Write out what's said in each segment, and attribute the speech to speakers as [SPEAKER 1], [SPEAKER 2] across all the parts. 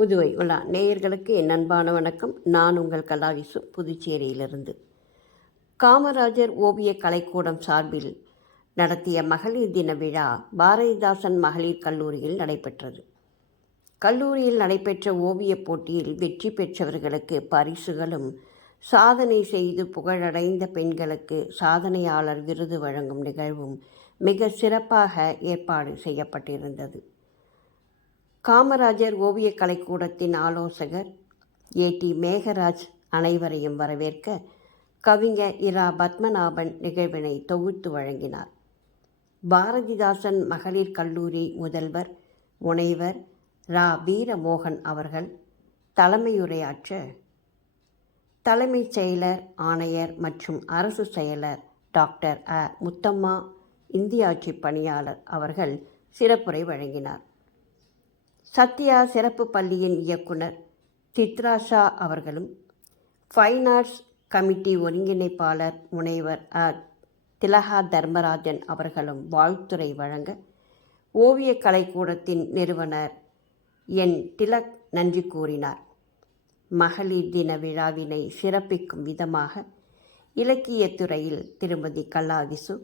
[SPEAKER 1] புதுவை உலா நேயர்களுக்கு என் அன்பான வணக்கம். நான் உங்கள் கலாவிசு புதுச்சேரியிலிருந்து. காமராஜர் ஓவிய கலைக்கூடம் சார்பில் நடத்திய மகளிர் தின விழா பாரதிதாசன் மகளிர் கல்லூரியில் நடைபெற்றது. கல்லூரியில் நடைபெற்ற ஓவியப் போட்டியில் வெற்றி பெற்றவர்களுக்கு பரிசுகளும் சாதனை செய்து புகழடைந்த பெண்களுக்கு சாதனையாளர் விருது வழங்கும் நிகழ்வும் மிக சிறப்பாக ஏற்பாடு செய்யப்பட்டிருந்தது. காமராஜர் ஓவியக் கலைக்கூடத்தின் ஆலோசகர் ஏடி மேகராஜ் அனைவரையும் வரவேற்க கவிஞர் இரா பத்மநாபன் நிகழ்வினை தொகுத்து வழங்கினார். பாரதிதாசன் மகளிர் கல்லூரி முதல்வர் முனைவர் ரா. வீரமோகன் அவர்கள் தலைமையுரையாற்ற தலைமைச் செயலர் ஆணையர் மற்றும் அரசு செயலர் டாக்டர் அ. முத்தம்மா இந்தியாட்சி பணியாளர் அவர்கள் சிறப்புரை வழங்கினார். சத்யா சிறப்பு பள்ளியின் இயக்குனர் சித்ராஷா அவர்களும் ஃபைன் ஆர்ட்ஸ் கமிட்டி ஒருங்கிணைப்பாளர் முனைவர் அ. திலகா தர்மராஜன் அவர்களும் வாழ்த்துறை வழங்க ஓவியக் கலைக்கூடத்தின் நிறுவனர் என். திலக் நன்றி கூறினார். மகளிர் தின விழாவினை சிறப்பிக்கும் விதமாக இலக்கியத்துறையில் திருமதி கலாவிசு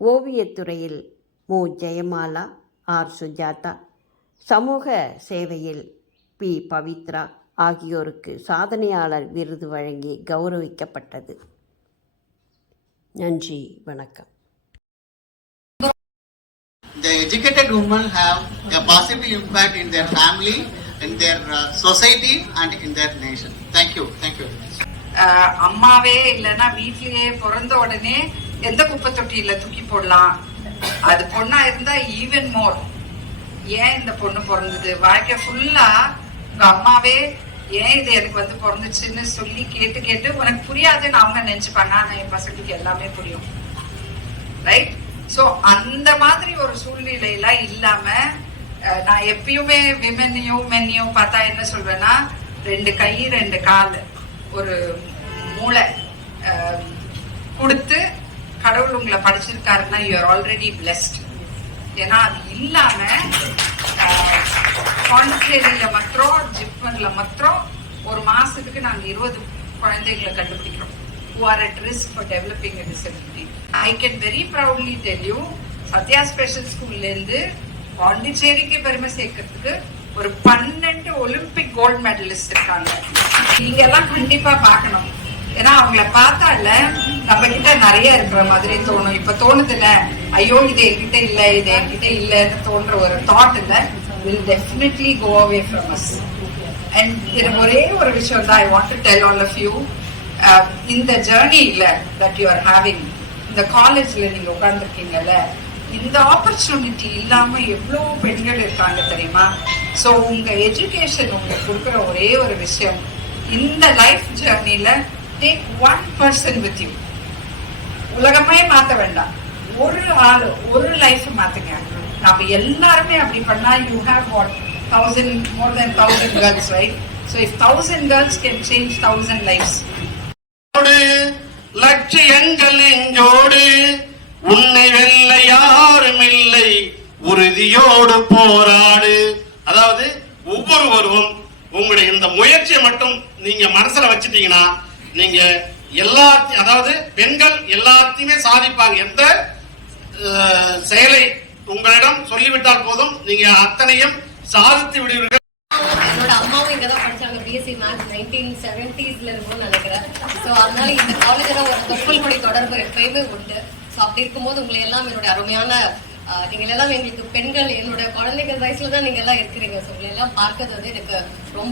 [SPEAKER 1] ஓவியத்துறையில் மு. ஜெயமாலா ஆர். சுஜாதா சமூக சேவையில் பி பவித்ரா ஆகியோருக்கு சாதனையாளர் விருது வழங்கி கௌரவிக்கப்பட்டது நன்றி வணக்கம்
[SPEAKER 2] the educated women have a positive impact in their family, in their uh, society, and in their nation. Thank you. Thank you.
[SPEAKER 3] ஆஹ் அம்மாவே இல்லைன்னா வீட்லயே பிறந்த உடனே எந்த குப்பை தொட்டியில தூக்கி போடலாம் அது பொண்ணா இருந்தா ஈவன் மோர் ஏன் இந்த பொண்ணு பிறந்தது? வாழ்க்கை ஃபுல்லா உங்க அம்மாவே ஏன் இது எனக்கு வந்து பிறந்துச்சுன்னு சொல்லி கேட்டு கேட்டு உனக்கு புரியாதுன்னு அவங்க நினைச்சுப்பாங்க. ஆனா என் பசங்களுக்கு எல்லாமே புரியும். ரைட் சோ அந்த மாதிரி ஒரு சூழ்நிலையில இல்லாம நான் எப்பயுமே விமென்னையும் மென்னையும் பார்த்தா என்ன சொல்வேன்னா ரெண்டு கை ரெண்டு கால் ஒரு மூளை கொடுத்து கடவுள் உங்களை படிச்சிருக்காருன்னா யூஆர் ஆல்ரெடி பிளெஸ்ட் ஏன்னா அது இல்லாம பாண்டிச்சேரியில மாத்திரம் ஜிப்மர்ல மாத்திரம் ஒரு மாசத்துக்கு நாங்க இருபது குழந்தைகளை கண்டுபிடிக்கிறோம். Who are at risk for developing a disability. I can very proudly tell you, Sathya special ஸ்கூல்ல இருந்து பாண்டிச்சேரிக்கு பெருமை சேர்க்கறதுக்கு ஒரு பன்னெண்டு ஒலிம்பிக் கோல்ட் மெடலிஸ்ட் இருக்காங்க. நீங்க எல்லாம் கண்டிப்பா பார்க்கணும். ஏன்னா அவங்கள பார்த்தால நம்ம கிட்ட நிறைய இருக்கிற மாதிரி தோணும். இப்ப தோணுதுல ஐயோ இது என்கிட்ட இல்ல இது என்கிட்ட இல்லன்னு தோன்ற ஒரு தாட் இல்ல will definitely go away from us and இது ஒரே ஒரு விஷயம் தான். I want to tell all of you இந்த ஜேர்னில தட் யூ ஆர் ஹேவிங் இந்த காலேஜ்ல நீங்க உட்கார்ந்துருக்கீங்கல்ல இந்த ஆப்பர்ச்சுனிட்டி இல்லாம எவ்வளவு பெண்கள் இருக்காங்க தெரியுமா? சோ உங்க எஜுகேஷன் உங்களுக்கு கொடுக்குற ஒரே ஒரு விஷயம் இந்த life ஜேர்னில take one person with you உலகமே மாத்த வேண்டாம். ஒரு ஆள் ஒரு லைஃப் மாத்துங்க. நாம எல்லாருமே அப்படி பண்ணா you have what thousand more then thousand girls right so if thousand girls can change thousand lifes
[SPEAKER 4] லட்சியங்கள் எங்களோடு உன்னை வெல்ல யாரும் இல்லை. உறுதியோடு போராடு. அதாவது ஒவ்வொருவரும் உங்களுடைய இந்த முயற்சியை மட்டும் நீங்க மனசுல வச்சுட்டீங்கன்னா நீங்க எல்லா அதாவது பெண்கள் எல்லாத்தையுமே சாதிப்பாங்க. எந்த செயலை உங்களிடம் சொல்லிவிட்டால் போதும். நீங்க அத்தனையும் சாதித்து விடுவீர்கள்.
[SPEAKER 5] என்னோட அம்மாவும் இங்க தான் படிச்சாங்க. பிஎஸ்சி மேத்ஸ் நைன்டீன் செவன்டிஸ்ல இருக்கும்னு நினைக்கிறேன். ஸோ அதனால இந்த காலேஜோட ஒரு தொப்புள் கொடி தொடர்பு எப்பயுமே உண்டு. ஸோ அப்படி இருக்கும்போது உங்களை எல்லாம் என்னோட அருமையான ஆஹ், நீங்கள் எல்லாம் எங்களுக்கு பெண்கள் என்னோட குழந்தைகள் வயசுல தான் நீங்க எல்லாம் இருக்கிறீங்க. ஸோ உங்களை எல்லாம் பார்க்கறது வந்து எனக்கு ரொம்ப